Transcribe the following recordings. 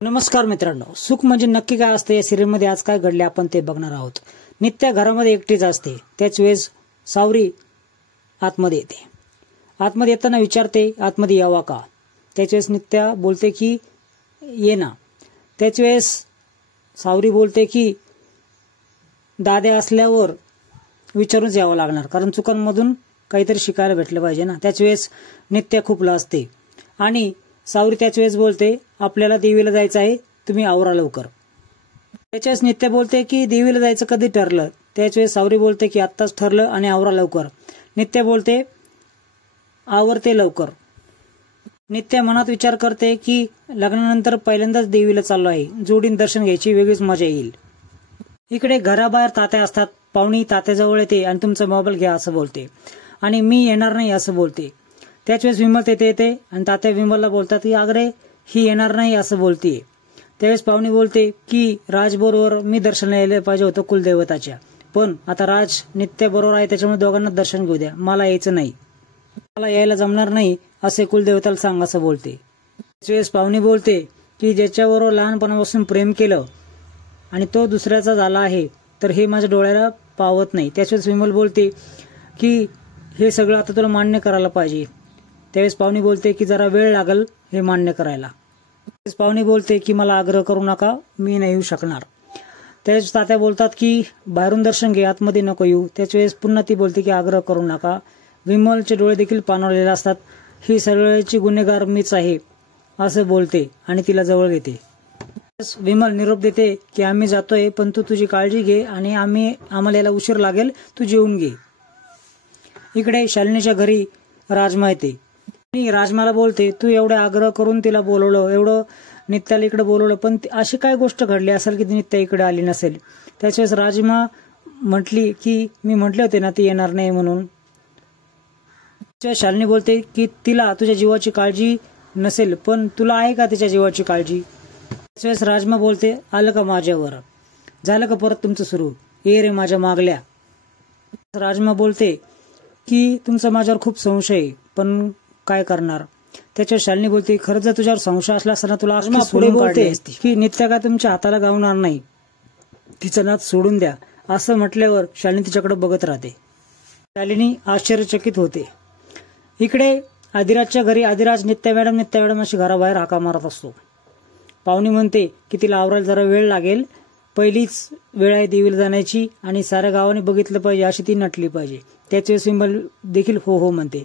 नमस्कार मित्रांनो, सुख म्हणजे नक्की काय असते या सिरियलमध्ये आज काय घडले आपण ते बघणार आहोत। नित्या घरामध्ये एकटीच असते। त्याच वेळेस सावरी आतमध्ये येते। आतमध्ये येताना विचारते आतमध्ये यावा का। त्याच वेळेस नित्या बोलते की ये ना। त्याच वेळेस सावरी बोलते की दाद्या असल्यावर विचारूनच यावं लागणार, कारण चुकांमधून काहीतरी शिकायला भेटलं पाहिजे ना। त्याच वेळेस नित्या खूप लाजते आणि सावरी त्याच वेळेस बोलते आपल्याला देवीला जायचं आहे, तुम्ही आवरा लवकर। त्याच्यास नित्या बोलते की देवीला जायचं कधी ठरलं। त्याच वेळेस सावरी बोलते की आत्ताच ठरलं आणि आवरा लवकर। नित्या बोलते आवरते लवकर। नित्या मनात विचार करते की लग्नानंतर पहिल्यांदाच देवीला चाललो आहे, जोडीन दर्शन घ्यायची वेगळीच मजा येईल। इकडे घराबाहेर तात्या असतात। पाहुणी तात्याजवळ येते आणि तुमचा मोबाईल घ्या असं बोलते आणि मी येणार नाही असं बोलते। त्याच वेळेस विमल तेथे येते आणि तात्या विमलला बोलतात की अगरे ही येणार नाही असं बोलतीये। त्यावेळेस पाहुणी बोलते की राज बरोबर मी दर्शनाला यायला पाहिजे होतं कुलदेवताच्या, पण आता राज नित्या बरोबर आहे त्याच्यामुळे दोघांना दर्शन घेऊ द्या, मला यायचं नाही, मला यायला जमणार नाही असे कुलदेवताला सांग असं बोलते। त्याच वेळेस पाहुणी बोलते की ज्याच्याबरोबर लहानपणापासून प्रेम केलं आणि तो दुसऱ्याचा झाला आहे तर हे माझ्या डोळ्याला पावत नाही। त्याच वेळेस विमल बोलते की हे सगळं आता तुला मान्य करायला पाहिजे। त्यावेळेस पाहुणी बोलते की जरा वेळ लागल हे मान्य करायला। पाहुणी बोलते की मला आग्रह करू नका, मी नाही येऊ शकणार। त्यावेळेस तात्या बोलतात की बाहेरून दर्शन घे, आतमध्ये नको येऊ। त्याच वेळेस पुन्हा ती बोलते की आग्रह करू नका। विमलचे डोळे देखील पाणावलेले असतात। ही सगळ्याची गुन्हेगार मीच आहे असं बोलते आणि तिला जवळ घेते। विमल निरोप देते की आम्ही जातोय, पण तू तुझी काळजी घे आणि आम्हाला यायला उशीर लागेल, तू जेवून घे। इकडे शालिनीच्या घरी राजमा येते। राजमाला बोलते तू एवढे आग्रह करून तिला बोलवलं, एवढं नित्याला इकडे बोलवलं, पण अशी काय गोष्ट घडली असेल की नित्या इकडे आली नसेल। त्याच्यावेळेस राजमा म्हटली की मी म्हटले होते ना ती येणार नाही म्हणून। शालिनी बोलते की तिला तुझ्या जीवाची काळजी नसेल, पण तुला आहे का तिच्या जीवाची काळजी। त्यावेळेस राजमा बोलते आलं का माझ्यावर, झालं का परत तुमचं सुरू, ये रे माझ्या मागल्या। राजमा बोलते की तुमचा माझ्यावर खूप संशय आहे, पण काय करणार। त्याच्यावर शालिनी बोलते खरंच जर तुझ्यावर संशय असला असताना तुला पुढे बोलते की नित्या काय तुमच्या हाताला गावणार नाही, तिचा नाद सोडून द्या असं म्हटल्यावर शालिनी तिच्याकडे बघत राहते। शालिनी आश्चर्यचकित होते। इकडे आदिराजच्या घरी आदिराज नित्या मॅडम अशी घराबाहेर हाका मारत असतो। पाहुणी म्हणते की तिला आवरायला जरा वेळ लागेल, पहिलीच वेळ आहे देवीला जाण्याची आणि साऱ्या गावाने बघितलं पाहिजे अशी ती नटली पाहिजे। त्याच वेळेस विमल देखील हो हो म्हणते।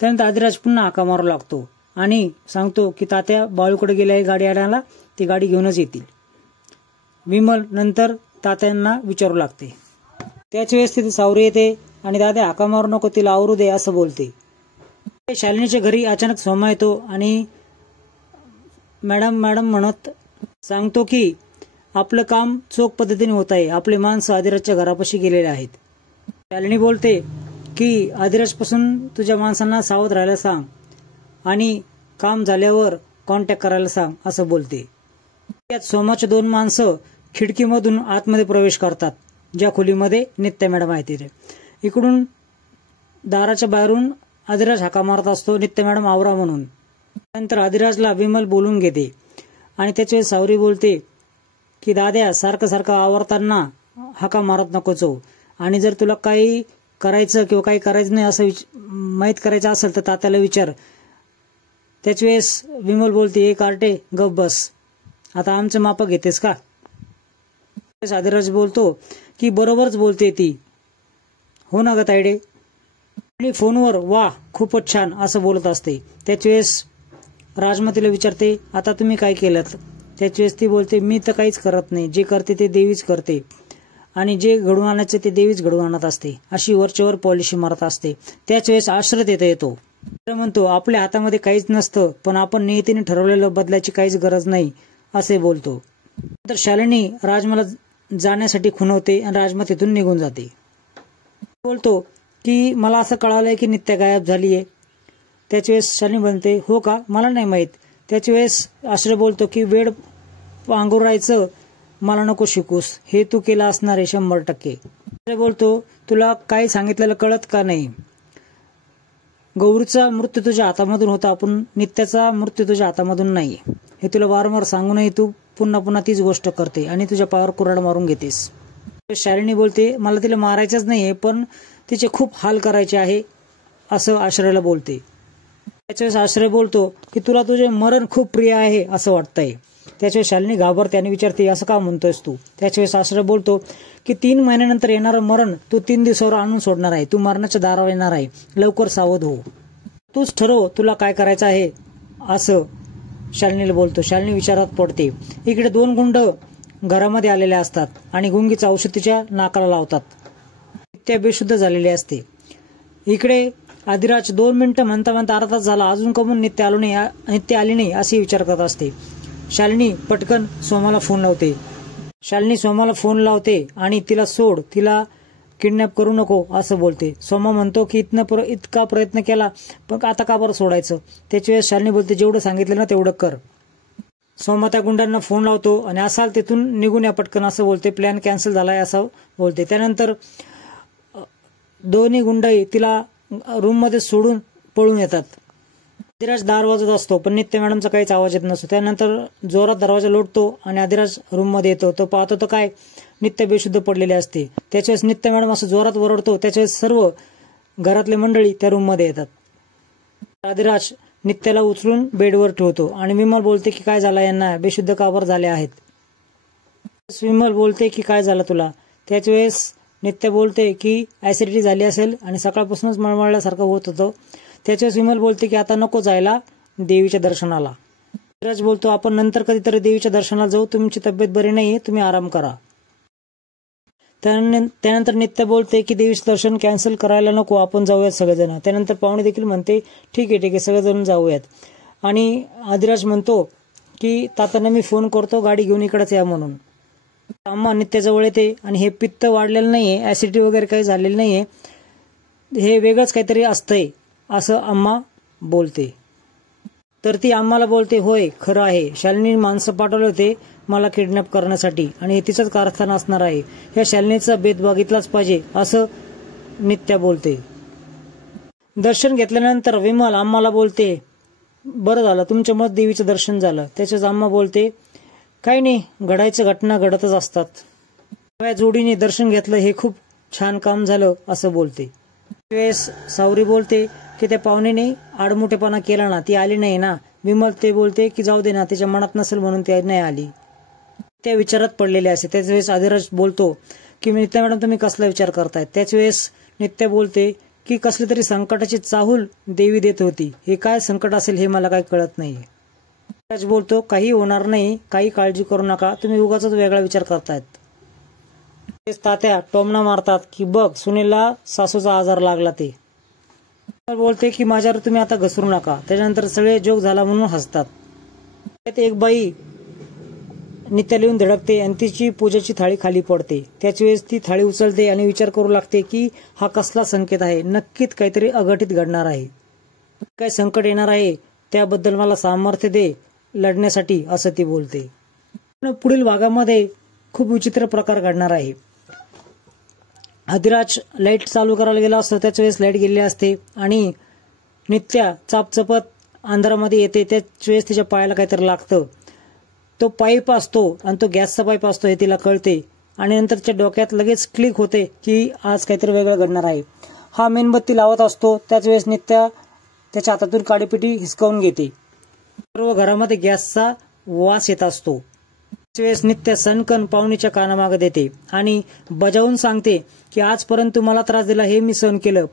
त्यानंतर आदिराज पुन्हा हाका मारू लागतो आणि सांगतो की तात्या बाळूकडे गेले आहे गाडी आणायला, ती गाडी घेऊनच येतील। विमल नंतर तात्यांना विचारू लागते। त्याच वेळेस तिथे सावरी येते आणि दादा हाका मारू नको, तिला आवरू दे असं बोलते। शालिनीच्या घरी अचानक सोमा येतो आणि मॅडम म्हणत सांगतो की आपलं काम चोख पद्धतीने होत आहे, आपले माणसं आदिराजच्या घरापाशी गेलेले आहेत। शालिनी बोलते की आदिराज पासून तुझ्या माणसांना सावध राहायला सांग आणि काम झाल्यावर कॉन्टॅक्ट करायला सांग असं बोलते। त्यात सोमाचे दोन माणसं खिडकीमधून आतमध्ये प्रवेश करतात, ज्या खोलीमध्ये नित्या मॅडम आहे तिथे। इकडून दाराच्या बाहेरून आदिराज हाका मारत असतो नित्या मॅडम आवरा म्हणून। नंतर आदिराजला विमल बोलून घेते आणि त्याच्या सावरी बोलते की दाद्या सारखं आवरताना हाका मारत नकोच, आणि जर तुला काही करायचं किंवा काही करायचं नाही असं माहीत करायचं असेल तर तात्याला विचार। त्याच वेळेस विमल बोलते ए कार्टे गप बस, आता आमचं माप घेतेस का। आदिराज बोलतो की बरोबरच बोलते ती, हो ना ग तायडे। आणि फोनवर वा खूपच छान असं बोलत असते। त्याच वेळेस राजमा तिला विचारते आता तुम्ही काय केलं। त्याच वेळेस ती बोलते मी तर काहीच करत नाही, जे करते ते देवीच करते आणि जे घडवून आणायचं ते देवीच घडवून आणत असते, अशी वरच्यावर पॉलिशी मारत असते। त्याच वेळेस आश्रत येतो म्हणतो आपल्या हातामध्ये काहीच नसतं, पण आपण नियतीने ठरवलेलं बदलायची काहीच गरज नाही असे बोलतो। नंतर शालिनी राजमाला जाण्यासाठी खुणवते आणि राजमा तिथून निघून जाते। बोलतो की मला असं कळालंय की नित्या गायब झालीये। त्याच वेळेस शालिनी म्हणते हो का, मला नाही माहित। त्याच वेळेस आश्रय बोलतो की वेळ पांघरायचं मला नको शिकूस, हे तू केलं असणार आहे 100%। बोलतो तुला काही सांगितलेलं कळत का नाही, गौरीचा मृत्यू तुझ्या हातामधून होता, पण नित्याचा मृत्यू तुझ्या हातामधून नाही. हे तुला वारंवार सांगूनही तू पुन्हा पुन्हा तीच गोष्ट करते आणि तुझ्या पायावर कुऱ्हाड मारून घेतेस. शालिनी बोलते, मला तिला मारायचंच नाहीये, पण तिचे खूप हाल करायचे आहे असं आश्रयला बोलते. त्याच्यावेळेस आश्रय बोलतो की तुला तुझे मरण खूप प्रिय आहे असं वाटतंय. त्याच्यावेळेस शालिनी घाबरते आणि विचारते, असं का म्हणतोयस तू? त्याच्यावेळेस आश्रय बोलतो की 3 महिन्यानंतर येणारं मरण तू 3 दिवसावर आणून सोडणार आहे. तू मरणाच्या दारावर येणार आहे. लवकर सावध हो. तूच ठरव तुला काय करायचं आहे असं शालिनीला बोलतो. शालिनी विचारात पडते. इकडे 2 गुंड घरामध्ये आलेले असतात आणि गुंगीचं औषध तिच्या नाकाला लावतात. त्या बेशुद्ध झालेली असते. इकडे आदिराज 2 मिनिटं म्हणता म्हणता अर्धा तास झाला, अजून कमून नित्य आली नाही असे विचार करत असते. शालिनी पटकन सोमाला फोन लावते आणि तिला सोड, तिला किडनॅप करू नको असं बोलते. सोमा म्हणतो की इतका प्रयत्न केला, पण आता का बरं सोडायचं? त्याच्या वेळेस शालिनी बोलते, जेवढं सांगितलं ना तेवढं कर. सोमा त्या गुंडांना फोन लावतो आणि असाल तिथून निघून या पटकन असं बोलते. प्लॅन कॅन्सल झालाय असं बोलते. त्यानंतर दोन्ही गुंडही तिला रूममध्ये सोडून पळून येतात. आदिराज दार वाजत असतो, पण नित्य मॅडमचा काहीच आवाज येत नसतो. त्यानंतर जोरात दरवाजा लोटतो आणि आदिराज रूममध्ये येतो. तो पाहतो तर काय, नित्य बेशुद्ध पडलेले असते. त्याच्यावेळेस नित्य मॅडम असं जोरात ओरडतो. त्याच्यावेळेस सर्व घरातले मंडळी त्या रूममध्ये येतात. आदिराज नित्याला उचलून बेडवर ठेवतो आणि विमल बोलते की काय झालं यांना, बेशुद्ध का बरं झाले आहेत? विमल बोलते की काय झालं तुला? त्याच वेळेस नित्य बोलते की ऍसिडिटी झाली असेल आणि सकाळपासूनच मळमळल्यासारखं होत होतं. त्याच्यावेळेस विमल बोलते की आता नको जायला देवीच्या दर्शनाला. आदिराज बोलतो, आपण नंतर कधीतरी देवीच्या दर्शनाला जाऊ, तुमची तब्येत बरी नाहीये, तुम्ही आराम करा. त्यानंतर नित्य बोलते की देवीचं दर्शन कॅन्सल करायला नको, आपण जाऊयात सगळेजण. त्यानंतर पाहुणे देखील म्हणते ठीक आहे सगळेजण जाऊयात. आणि आदिराज म्हणतो की तात्यांना मी फोन करतो, गाडी घेऊन इकडेच या म्हणून. अम्मा नित्याजवळ येते आणि हे पित्त वाढलेलं नाहीये, ऍसिडिटी वगैरे काही झालेलं नाहीये, हे वेगळंच काहीतरी असतंय असं अम्मा बोलते. तर ती आम्हाला बोलते, होय खरं आहे, शालिनी माणसं पाठवले होते मला किडनॅप करण्यासाठी आणि तिचंच कारस्थान असणार आहे. या शालिनीचा भेद बघितलाच पाहिजे असं नित्या बोलते. दर्शन घेतल्यानंतर विमल आम्हाला बोलते, बरं झालं तुमच्यामुळे देवीचं दर्शन झालं. त्याच्याच आम्मा बोलते, काही नाही, घडायच्या घटना घडतच असतात. या जोडीने दर्शन घेतलं हे खूप छान काम झालं असं बोलते. वेळेस सावरी बोलते की त्या पाहुणेने आडमुठेपणा केला ना, ती आली नाही ना. विमल ते बोलते की जाऊ दे ना, तिच्या मनात नसेल म्हणून ती नाही आली. त्या विचारात पडलेले असते. त्याच वेळेस आदिराज बोलतो की नित्या मॅडम तुम्ही कसला विचार करताय? त्याच वेळेस नित्या बोलते की कसली तरी संकटाची चाहूल देवी देत होती, हे काय संकट असेल हे मला काही कळत नाही. आदिराज बोलतो, काही होणार नाही, काही काळजी करू नका, तुम्ही उगाच वेगळा विचार करतायत. तात्या टोमणा मारतात की बघ सुनीलला सासूचा आजार लागला. ते बोलते की माझ्यावर तुम्ही आता घसरू नका. त्याच्यानंतर सगळे जोक झाला म्हणून हसतात. एक बाई नित्याला येऊन धडकते आणि तिची पूजेची थाळी खाली पडते. त्याच वेळेस ती थाळी उचलते आणि विचार करू लागते की हा कसला संकेत आहे, नक्कीच काहीतरी अघटित घडणार आहे, काय संकट येणार आहे, त्याबद्दल मला सामर्थ्य दे लढण्यासाठी असं ती बोलते. पुढील भागामध्ये खूप विचित्र प्रकार घडणार आहे. आदिराज लाईट चालू करायला गेला असतो, त्याच वेळेस लाईट गेलेली असते आणि नित्या चापचपत अंधारामध्ये येते. त्याच वेळेस तिच्या पायाला काहीतरी लागतं. तो पाईप असतो आणि तो गॅसचा पाईप असतो हे तिला कळते आणि नंतर तिच्या डोक्यात लगेच क्लिक होते की आज काहीतरी वेगळं घडणार आहे. हा मेणबत्ती लावत असतो. त्याच वेळेस नित्या त्याच्या हातातून काडीपिटी हिसकावून घेते. सर्व घरामध्ये गॅसचा वास येत असतो. वेळेस नित्य सणकण पाहुणीच्या कानामागे देते आणि बजावून सांगते की आजपर्यंत मला त्रास दिला हे मी सहन केलं,